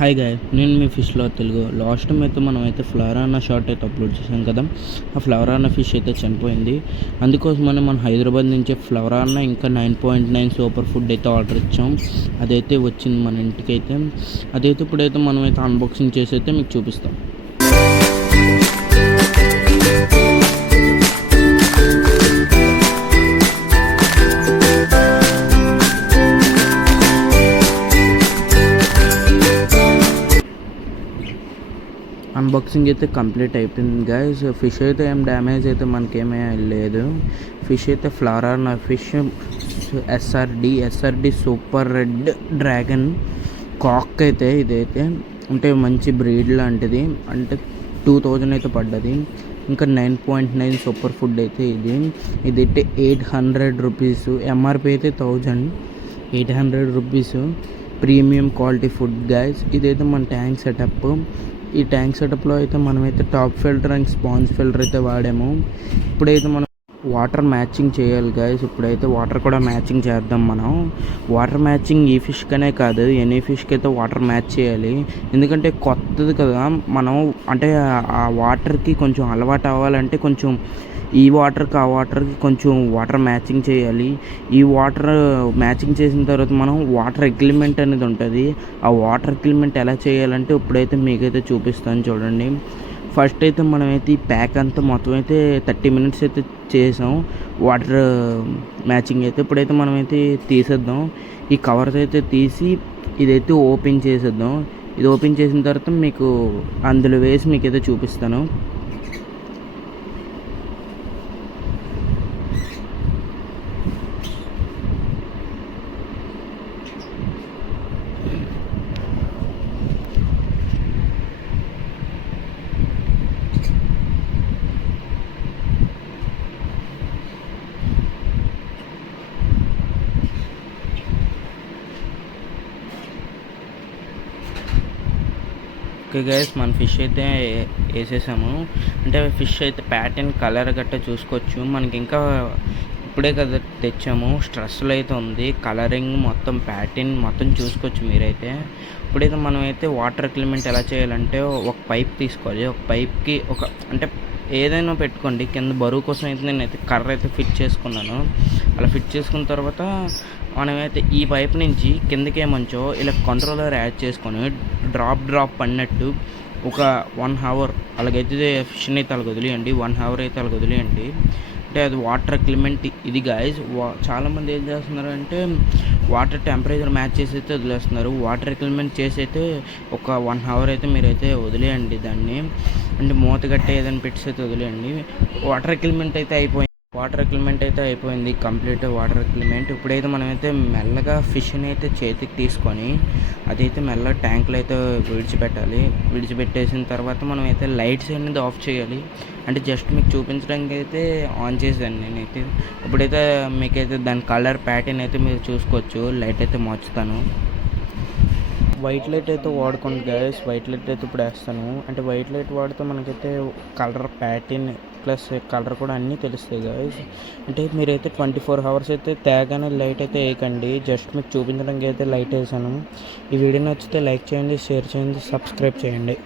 Hi guy, నేను మీ ఫిష్లో Telugu. Last time అయితే మనం అయితే ఫ్లవర్ అన్న షార్ట్ అయితే అప్లోడ్ చేసాం కదా. ఆ ఫ్లవర్ అన్న ఫిష్ అయితే చనిపోయింది. అందుకోసమని మనం హైదరాబాద్ నుంచి ఫ్లవర్ అన్న ఇంకా 9.9 సూపర్ ఫుడ్ అయితే ఆర్డర్ ఇచ్చాం. అదైతే వచ్చింది మన ఇంటికి అయితే. అదైతే ఇప్పుడైతే మనం అయితే అన్బాక్సింగ్ చేసి అయితే మీకు చూపిస్తాం. అన్బాక్సింగ్ అయితే కంప్లీట్ అయిపోయింది గైస్. ఫిష్ అయితే ఏం డ్యామేజ్ అయితే మనకేమీ లేదు. ఫిష్ అయితే ఫ్లవర్ నా fish SRD super red dragon కాక్ అయితే ఇదైతే అంటే మంచి బ్రీడ్ లాంటిది. అంటే 2000 అయితే పడ్డది. ఇంకా 9.9 సూపర్ ఫుడ్ అయితే ఇదైతే 800 రూపీస్. ఎంఆర్పి అయితే 1800 rupees. Premium quality food guys. ఇదైతే మన ట్యాంక్ సెటప్. ఈ ట్యాంక్ సెటప్లో అయితే మనమైతే top filter and sponge filter అయితే వాడాము. ఇప్పుడైతే మనం వాటర్ మ్యాచింగ్ చేయాలి గైస్. ఇప్పుడైతే వాటర్ కూడా మ్యాచింగ్ చేద్దాం. మనం వాటర్ మ్యాచింగ్ ఈ ఫిష్కనే కాదు, ఎనీ ఫిష్కి అయితే వాటర్ మ్యాచ్ చేయాలి. ఎందుకంటే కొత్తది కదా, మనం అంటే ఆ వాటర్కి కొంచెం అలవాటు అవ్వాలంటే కొంచెం ఈ వాటర్కి ఆ వాటర్కి కొంచెం వాటర్ మ్యాచింగ్ చేయాలి. ఈ వాటర్ మ్యాచింగ్ చేసిన తర్వాత మనం వాటర్ ఎగ్లిమెంట్ అనేది ఉంటుంది. ఆ వాటర్ ఎగ్లిమెంట్ ఎలా చేయాలంటే ఇప్పుడైతే మీకైతే చూపిస్తాను చూడండి. ఫస్ట్ అయితే మనమైతే ఈ ప్యాక్ అంతా మొత్తం అయితే 30 మినిట్స్ అయితే చేసాం వాటర్ మ్యాచింగ్ అయితే. ఇప్పుడైతే మనమైతే తీసేద్దాం. ఈ కవర్స్ అయితే తీసి ఇదైతే ఓపెన్ చేసేద్దాం. ఇది ఓపెన్ చేసిన తర్వాత మీకు అందులో వేసి మీకైతే చూపిస్తాను. ఓకే గైస్, మన ఫిష్ అయితే వేసేసాము. అంటే ఫిష్ అయితే ప్యాటర్న్ కలర్ గట్టా చూసుకోవచ్చు. మనకి ఇంకా ఇప్పుడే కదా తెచ్చాము, స్ట్రెస్లో అయితే ఉంది. కలరింగ్ మొత్తం ప్యాటర్న్ మొత్తం చూసుకోవచ్చు మీరైతే. ఇప్పుడైతే మనం అయితే వాటర్ ఎక్లిమెంట్ ఎలా చేయాలంటే ఒక పైప్ తీసుకోవాలి. ఒక పైప్కి అంటే ఏదైనా పెట్టుకోండి. కింద బరువు కోసం అయితే నేనైతే కర్ర అయితే ఫిట్ చేసుకున్నాను. అలా ఫిట్ చేసుకున్న తర్వాత మనమైతే ఈ పైప్ నుంచి కిందకి ఏమంచో ఇలా కంట్రోలర్ యాడ్ చేసుకొని డ్రాప్ పడినట్టు ఒక 1 అవర్ అలాగైతే ఫిష్ని అయితే అలాగ వదిలేయండి. 1 అవర్ అయితే అలాగ వదిలేయండి. అంటే అది వాటర్ ఎక్లిమెంట్ ఇది గాయస్. చాలామంది ఏం చేస్తున్నారు అంటే వాటర్ టెంపరేచర్ మ్యాచ్ చేసి అయితే వదిలేస్తున్నారు. వాటర్ ఎక్లిమెంట్ చేసి అయితే ఒక 1 అవర్ అయితే మీరైతే వదిలేయండి దాన్ని. అంటే మూత గట్టే ఏదైనా పెట్టి అయితే వదిలేయండి. వాటర్ ఎక్లిమెంట్ అయితే అయిపోయింది కంప్లీట్ వాటర్ ఎక్లిమెంట్. ఇప్పుడైతే మనమైతే మెల్లగా ఫిష్ని అయితే చేతికి తీసుకొని అదైతే మెల్లగా ట్యాంక్లో అయితే విడిచిపెట్టేసిన తర్వాత మనం అయితే లైట్స్ అనేది ఆఫ్ చేయాలి. అంటే జస్ట్ మీకు చూపించడానికి అయితే ఆన్ చేశాను నేనైతే. ఇప్పుడైతే మీకైతే దాని కలర్ ప్యాటర్న్ అయితే మీరు చూసుకోవచ్చు. లైట్ అయితే మార్చుతాను. వైట్ లైట్ అయితే వాడుకోండి గైస్. వైట్ లైట్ అయితే ఇప్పుడు వేస్తాను. అంటే వైట్ లైట్ వాడితే మనకైతే కలర్ ప్యాటర్న్ ప్లస్ కలర్ కూడా అన్నీ తెలుస్తాయి గైస్. అంటే మీరైతే 24 అవర్స్ అయితే తేగానే లైట్ అయితే వేయకండి. జస్ట్ మీకు చూపించడానికి అయితే లైట్ వేసాను. ఈ వీడియో నచ్చితే లైక్ చేయండి, షేర్ చేయండి, సబ్స్క్రైబ్ చేయండి.